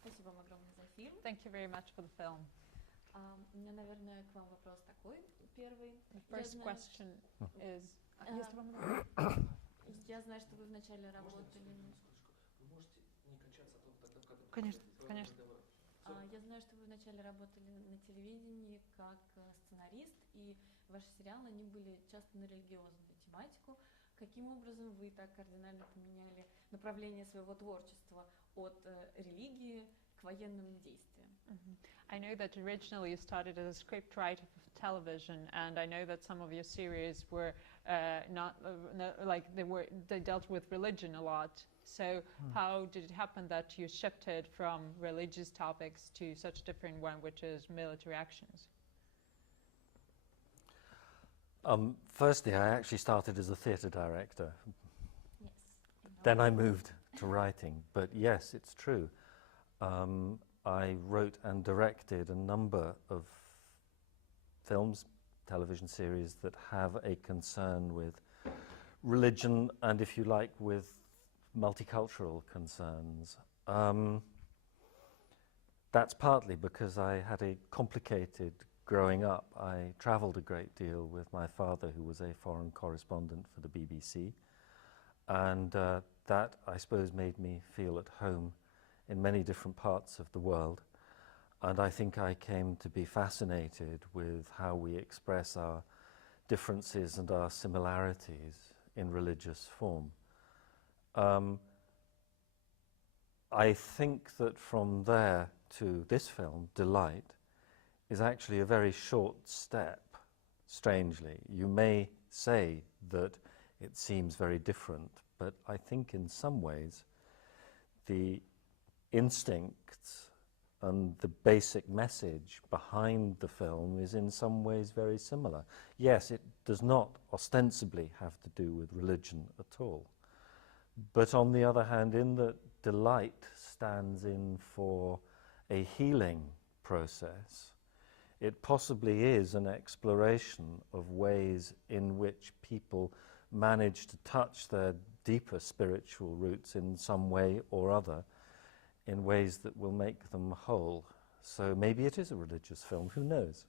Спасибо вам огромное за фильм. Thank you very much for the film. У меня, наверное, к вам вопрос такой первый. The first question is... Если вам я знаю, что вы вначале работали... Вы можете не качаться, а то тогда... Конечно, конечно. Я знаю, что вы вначале работали на телевидении как сценарист, и ваши сериалы, они были часто на религиозную тематику. Каким образом вы так кардинально поменяли направление своего творчества от религии к военным действиям? I know that originally you started as a scriptwriter for television, and I know that some of your series were not like they dealt with religion a lot. So how did it happen that you shifted from religious topics to such different one, which is military actions? Firstly, I actually started as a theatre director. Yes. Then I moved to writing. But yes, it's true. I wrote and directed a number of films, television series that have a concern with religion and, if you like, with multicultural concerns. That's partly because I had a complicated growing up. I travelled a great deal with my father, who was a foreign correspondent for the BBC, and that, I suppose, made me feel at home in many different parts of the world. And I think I came to be fascinated with how we express our differences and our similarities in religious form. I think that from there to this film, Delight, is actually a very short step, strangely. You may say that it seems very different, but I think in some ways the instincts and the basic message behind the film is in some ways very similar. Yes, it does not ostensibly have to do with religion at all. But on the other hand, in that Delight stands in for a healing process, it possibly is an exploration of ways in which people manage to touch their deeper spiritual roots in some way or other, in ways that will make them whole. So maybe it is a religious film, who knows?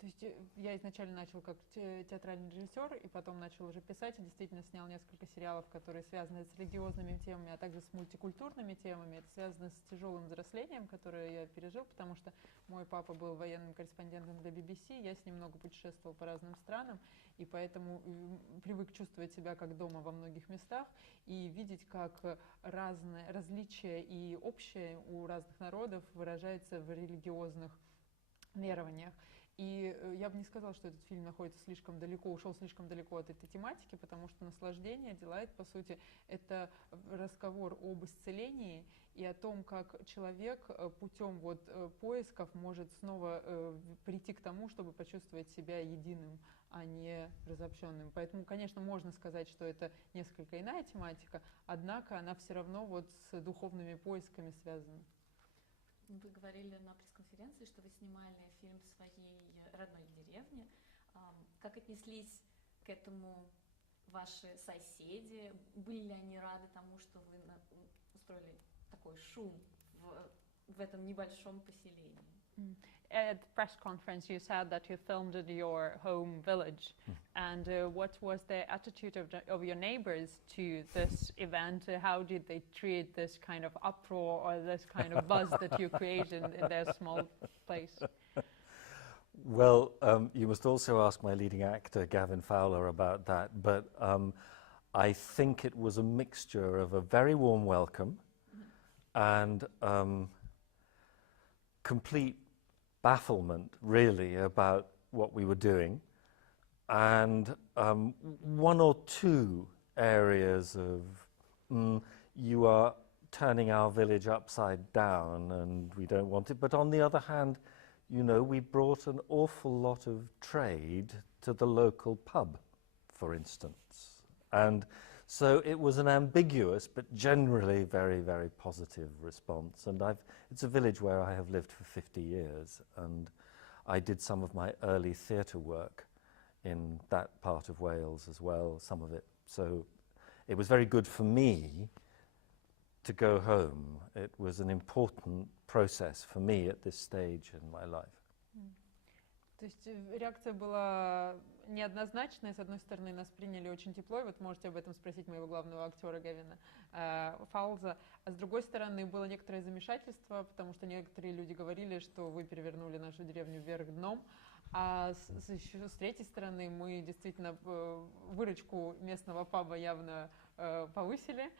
То есть я изначально начал как театральный режиссер, и потом начал уже писать, и действительно снял несколько сериалов, которые связаны с религиозными темами, а также с мультикультурными темами. Это связано с тяжелым взрослением, которое я пережил, потому что мой папа был военным корреспондентом для BBC, я с ним много путешествовал по разным странам, и поэтому привык чувствовать себя как дома во многих местах и видеть, как разные различия и общее у разных народов выражается в религиозных верованиях. И я бы не сказала, что этот фильм находится слишком далеко, ушел слишком далеко от этой тематики, потому что «Наслаждение» Delight, по сути, это разговор об исцелении и о том, как человек путем поисков может снова прийти к тому, чтобы почувствовать себя единым, а не разобщенным. Поэтому, конечно, можно сказать, что это несколько иная тематика, однако она все равно с духовными поисками связана. Вы говорили на пресс-конференции, что вы снимали фильм в своей родной деревне. Как отнеслись к этому ваши соседи? Были ли они рады тому, что вы устроили такой шум в этом небольшом поселении? At the press conference, you said that you filmed in your home village. And what was the attitude of your neighbors to this event? How did they treat this kind of uproar or this kind of buzz that you created in their small place? Well, you must also ask my leading actor, Gavin Fowler, about that. But I think it was a mixture of a very warm welcome and complete bafflement, really, about what we were doing, and one or two areas of, you are turning our village upside down and we don't want it. But on the other hand, you know, we brought an awful lot of trade to the local pub, for instance. And so it was an ambiguous but generally very, very positive response. And it's a village where I have lived for 50 years, and I did some of my early theatre work in that part of Wales as well, some of it. So it was very good for me to go home. It was an important process for me at this stage in my life. То есть реакция была неоднозначная. С одной стороны, нас приняли очень тепло, и вот можете об этом спросить моего главного актера Гевина Фаулза. А с другой стороны, было некоторое замешательство, потому что некоторые люди говорили, что вы перевернули нашу деревню вверх дном. А с третьей стороны, мы действительно выручку местного паба явно повысили.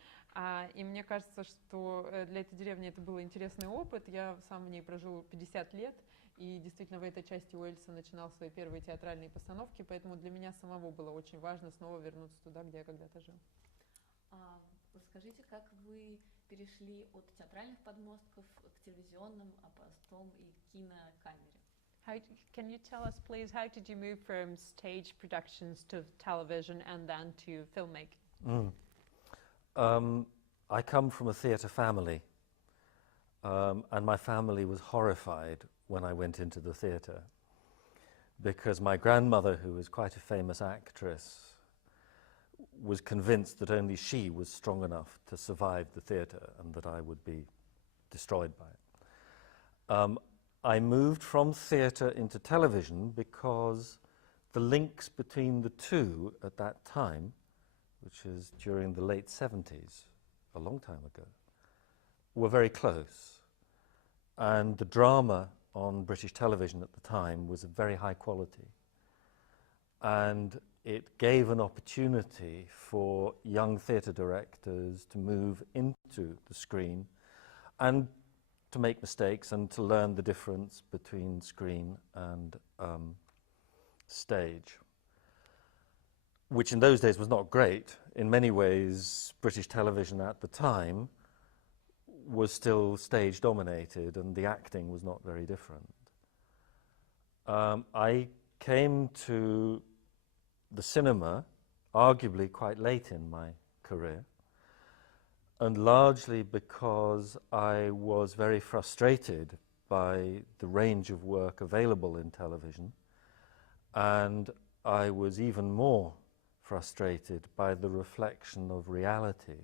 И мне кажется, что для этой деревни это был интересный опыт. Я сам в ней прожил 50 лет. И действительно в этой части Уэльса начинал свои первые театральные постановки, поэтому для меня самого было очень важно снова вернуться туда, где я когда-то жил. Расскажите, как вы перешли от театральных подмостков к телевизионным, а потом и кинокамере? Can you tell us, please, how did you move from stage productions to television and then to filmmaking? I come from a theatre family, and my family was horrified when I went into the theatre, because my grandmother, who was quite a famous actress, was convinced that only she was strong enough to survive the theatre and that I would be destroyed by it. I moved from theatre into television because the links between the two at that time, which is during the late 70s, a long time ago, were very close. And the drama on British television at the time was of very high quality. And it gave an opportunity for young theatre directors to move into the screen and to make mistakes and to learn the difference between screen and stage, which in those days was not great. In many ways, British television at the time was still stage dominated and the acting was not very different. I came to the cinema arguably quite late in my career, and largely because I was very frustrated by the range of work available in television, and I was even more frustrated by the reflection of reality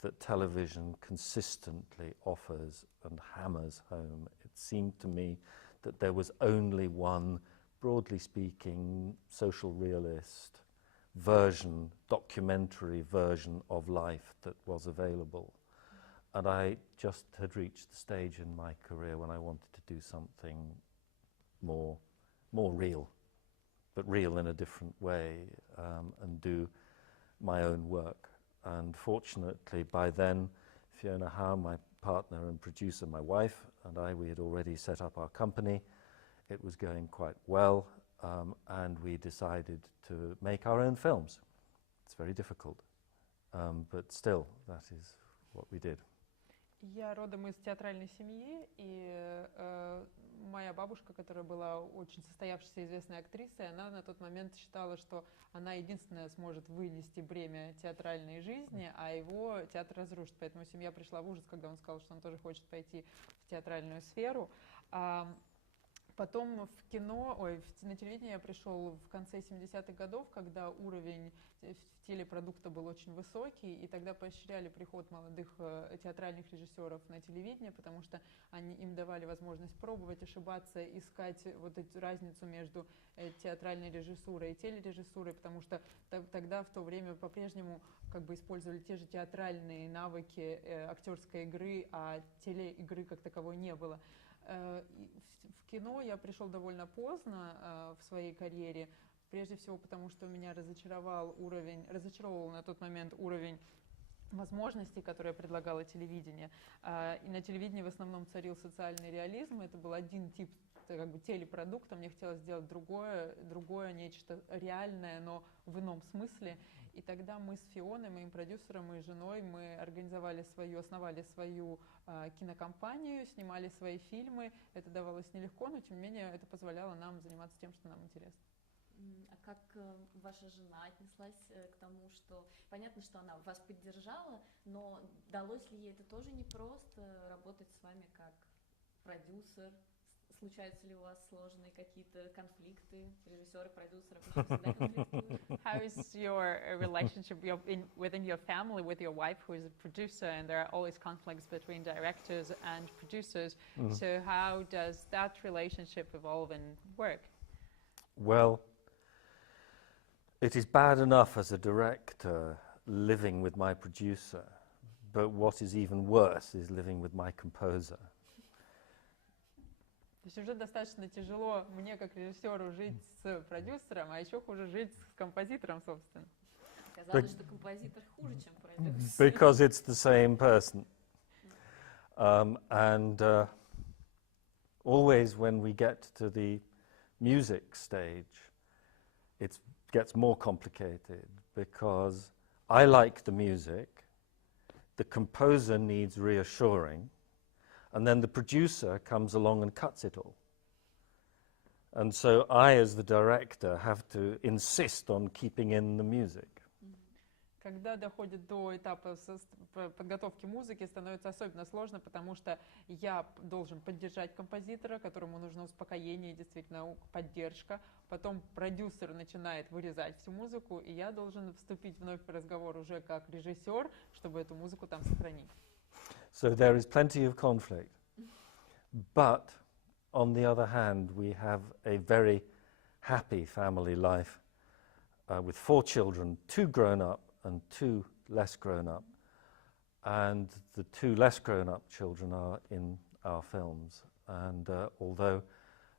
that television consistently offers and hammers home. It seemed to me that there was only one, broadly speaking, social realist version, documentary version of life that was available. And I just had reached the stage in my career when I wanted to do something more real, but real in a different way, and do my own work. And fortunately, by then, Fiona Howe, my partner and producer, my wife, and I, we had already set up our company. It was going quite well, and we decided to make our own films. It's very difficult, but still, that is what we did. Я родом из театральной семьи, и моя бабушка, которая была очень состоявшейся известной актрисой, она на тот момент считала, что она единственная сможет вынести бремя театральной жизни, а его театр разрушит. Поэтому семья пришла в ужас, когда он сказал, что он тоже хочет пойти в театральную сферу. Потом на телевидение я пришел в конце 70-х годов, когда уровень телепродукта был очень высокий, и тогда поощряли приход молодых театральных режиссеров на телевидение, потому что им давали возможность пробовать, ошибаться, искать вот эту разницу между театральной режиссурой и телережиссурой, потому что тогда, в то время, по-прежнему как бы использовали те же театральные навыки актерской игры, а телеигры как таковой не было. В кино я пришел довольно поздно в своей карьере, прежде всего потому, что меня разочаровал на тот момент уровень возможностей, которые предлагало телевидение. И на телевидении в основном царил социальный реализм, это был один тип как бы телепродукта, мне хотелось сделать другое, нечто реальное, но в ином смысле. И тогда мы с Фионой, моим продюсером и женой, мы основали свою кинокомпанию, снимали свои фильмы. Это давалось нелегко, но тем не менее это позволяло нам заниматься тем, что нам интересно. А как ваша жена отнеслась к тому, что... Понятно, что она вас поддержала, но далось ли ей это тоже непросто, работать с вами как продюсер, случаются ли у вас сложные какие-то конфликты, режиссеры, продюсеры, почему всегда конфликтуют? How is your relationship within your family with your wife, who is a producer, and there are always conflicts between directors and producers. So how does that relationship evolve and work? Well, it is bad enough as a director living with my producer, but what is even worse is living with my composer. То есть уже достаточно тяжело мне, как режиссеру, жить с продюсером, а еще хуже жить с композитором, собственно. Казалось, что композитор хуже, чем продюсер. Because it's the same person. And always when we get to the music stage, it gets more complicated because I like the music, the composer needs reassuring, and then the producer comes along and cuts it all. And so I, as the director, have to insist on keeping in the music. Когда доходит до этапа подготовки музыки, становится особенно сложно, потому что я должен поддержать композитора, которому нужно успокоение и действительно поддержка. Потом продюсер начинает вырезать всю музыку, и я должен вступить вновь в разговор уже как режиссер, чтобы эту музыку там сохранить. So there is plenty of conflict. But on the other hand, we have a very happy family life with 4 children, 2 grown up and 2 less grown up. And the 2 less grown up children are in our films. And although,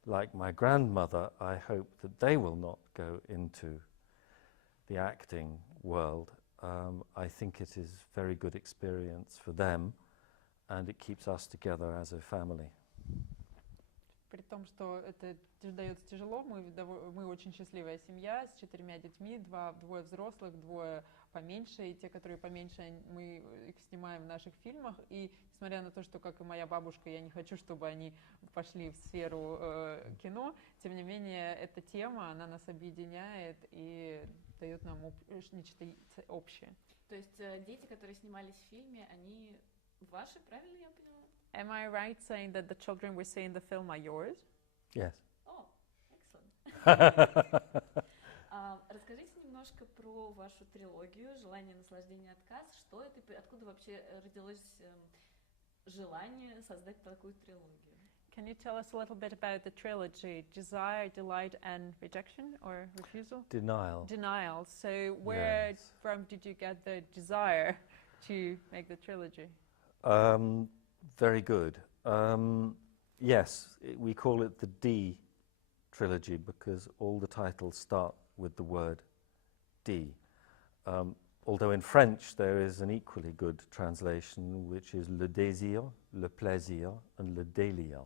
like my grandmother, I hope that they will not go into the acting world, I think it is very good experience for them, and it keeps us together as a family. При том, что это дается тяжело, мы очень счастливая семья с 4 детьми, 2 взрослых, 2 поменьше, и те, которые поменьше, мы их снимаем в наших фильмах, и несмотря на то, что, как и моя бабушка, я не хочу, чтобы они пошли в сферу кино, тем не менее, эта тема, она нас объединяет и дает нам нечто общее. То есть дети, которые снимались в фильме, они ваши, правильно я поняла? Am I right saying that the children we see in the film are yours? Yes. Oh, excellent. Расскажите немножко про вашу трилогию «Желание, наслаждение, отказ». Что это, откуда вообще родилось желание создать такую трилогию? Can you tell us a little bit about the trilogy, Desire, Delight and Rejection or Refusal? Denial. Denial. So where from did you get the desire to make the trilogy? Very good. Yes, we call it the D trilogy because all the titles start with the word D. Although in French there is an equally good translation, which is le désir, le plaisir, and le délire.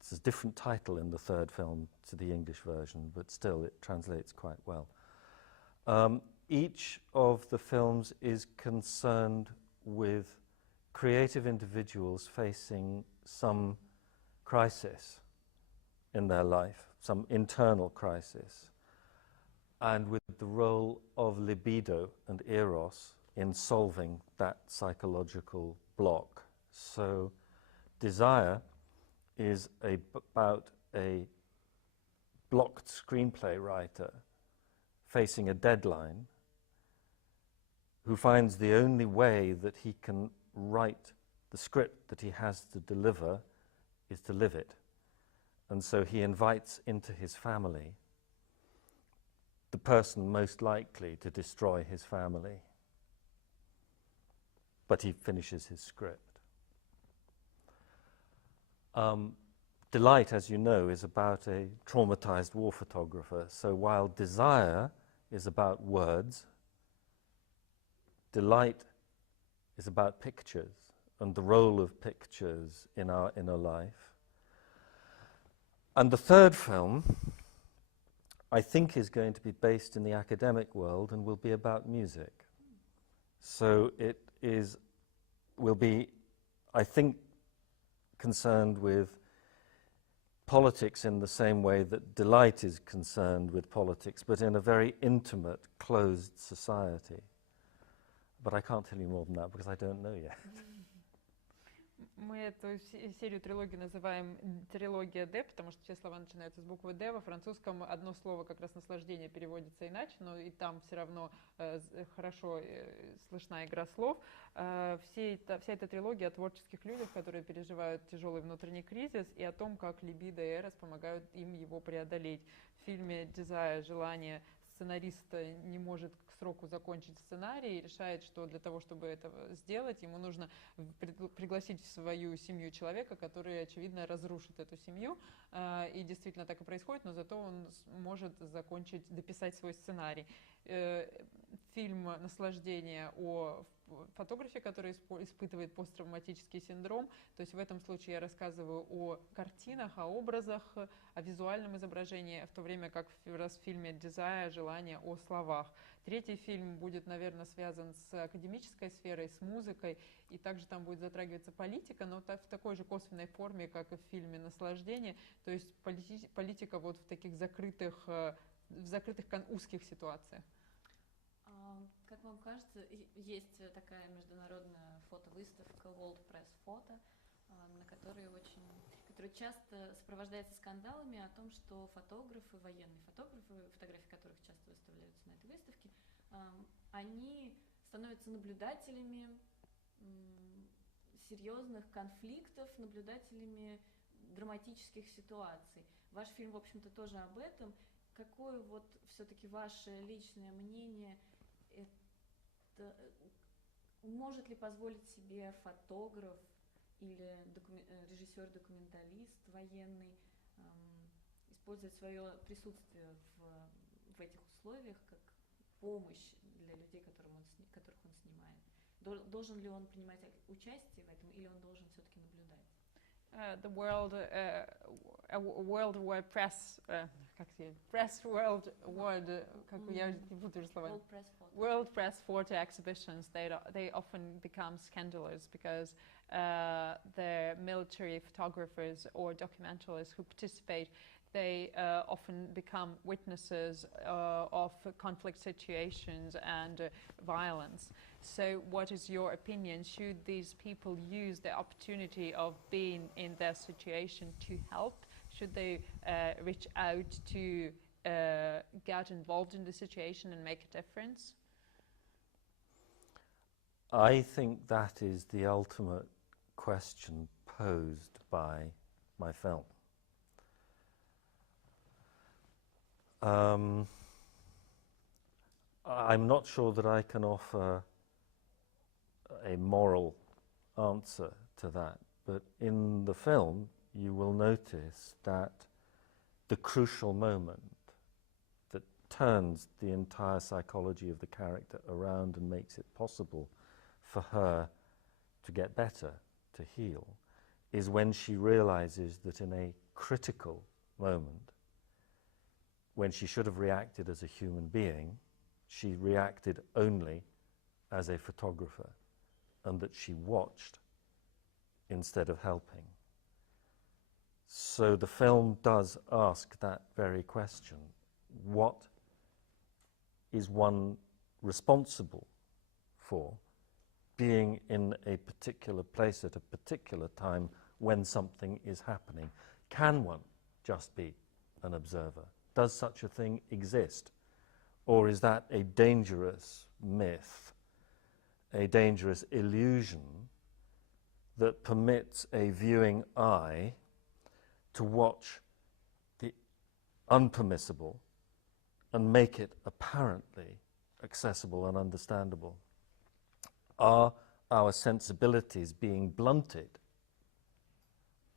It's a different title in the third film to the English version, but still it translates quite well. Each of the films is concerned with creative individuals facing some crisis in their life, some internal crisis, and with the role of libido and eros in solving that psychological block. So Desire is about a blocked screenplay writer facing a deadline who finds the only way that he can write the script that he has to deliver is to live it. And so he invites into his family the person most likely to destroy his family. But he finishes his script. Delight, as you know, is about a traumatized war photographer. So while Desire is about words, Delight is about pictures and the role of pictures in our inner life. And the third film, I think, is going to be based in the academic world and will be about music. So it will be, I think, concerned with politics in the same way that Delight is concerned with politics, but in a very intimate, closed society. But I can't tell you more than that because I don't know yet. Мы эту серию трилогии называем трилогия «Д», потому что все слова начинаются с буквы «Д». Во французском одно слово, как раз «наслаждение», переводится иначе, но и там все равно хорошо слышна игра слов. Вся эта трилогия о творческих людях, которые переживают тяжелый внутренний кризис, и о том, как либидо и эрос помогают им его преодолеть. В фильме «Desire», «Желание», сценарист не может к сроку закончить сценарий и решает, что для того, чтобы это сделать, ему нужно пригласить в свою семью человека, который, очевидно, разрушит эту семью. И действительно так и происходит, но зато он может дописать свой сценарий. Фильм «Наслаждение» о фотографе, который испытывает посттравматический синдром. То есть в этом случае я рассказываю о картинах, о образах, о визуальном изображении, в то время как в фильме «Desire», «Желание» о словах. Третий фильм будет, наверное, связан с академической сферой, с музыкой, и также там будет затрагиваться политика, но в такой же косвенной форме, как и в фильме «Наслаждение». То есть политика вот в таких закрытых узких ситуациях. Как вам кажется, есть такая международная фотовыставка World Press Photo, которая часто сопровождается скандалами о том, что фотографы, военные фотографы, фотографии которых часто выставляются на этой выставке, они становятся наблюдателями серьезных конфликтов, наблюдателями драматических ситуаций. Ваш фильм, в общем-то, тоже об этом. Какое вот все-таки ваше личное мнение? Может ли позволить себе фотограф или режиссер-документалист военный использовать свое присутствие в этих условиях как помощь для людей, которых он снимает? Должен ли он принимать участие в этом, или он должен все-таки наблюдать? The World War Press, World Press Photo exhibitions, they often become scandalous because the military photographers or documentalists who participate, they often become witnesses of conflict situations and violence. So what is your opinion? Should these people use the opportunity of being in their situation to help? Should they reach out to get involved in the situation and make a difference? I think that is the ultimate question posed by my film. I'm not sure that I can offer a moral answer to that, but in the film you will notice that the crucial moment that turns the entire psychology of the character around and makes it possible for her to get better, to heal, is when she realizes that in a critical moment, when she should have reacted as a human being, she reacted only as a photographer, and that she watched instead of helping. So the film does ask that very question. What is one responsible for being in a particular place at a particular time when something is happening? Can one just be an observer? Does such a thing exist? Or is that a dangerous myth, a dangerous illusion that permits a viewing eye to watch the unpermissible and make it apparently accessible and understandable? Are our sensibilities being blunted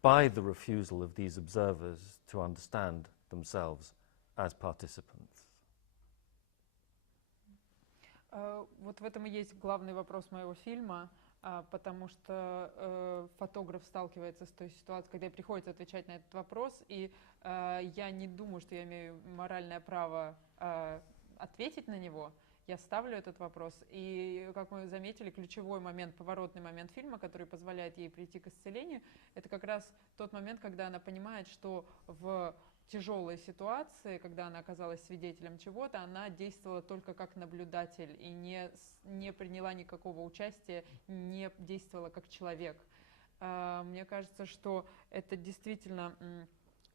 by the refusal of these observers to understand themselves as participants? Вот в этом и есть главный вопрос моего фильма, потому что фотограф сталкивается с той ситуацией, когда ей приходится отвечать на этот вопрос, и я не думаю, что я имею моральное право ответить на него. Я ставлю этот вопрос, и, как мы заметили, ключевой момент, поворотный момент фильма, который позволяет ей прийти к исцелению, это как раз тот момент, когда она понимает, что в тяжелой ситуации, когда она оказалась свидетелем чего-то, она действовала только как наблюдатель и не приняла никакого участия, не действовала как человек. Мне кажется, что это действительно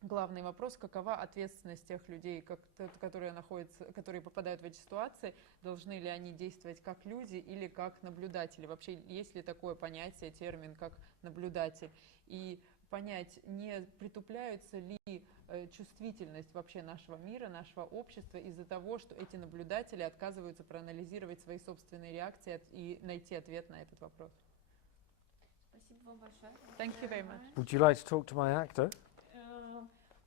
главный вопрос, какова ответственность тех людей, которые попадают в эти ситуации, должны ли они действовать как люди или как наблюдатели. Вообще, есть ли такое понятие, термин, как наблюдатель? И понять, не притупляется ли чувствительность вообще нашего мира, нашего общества из-за того, что эти наблюдатели отказываются проанализировать свои собственные реакции и найти ответ на этот вопрос. Спасибо вам большое. Thank you very much. Would you like to talk to my actor?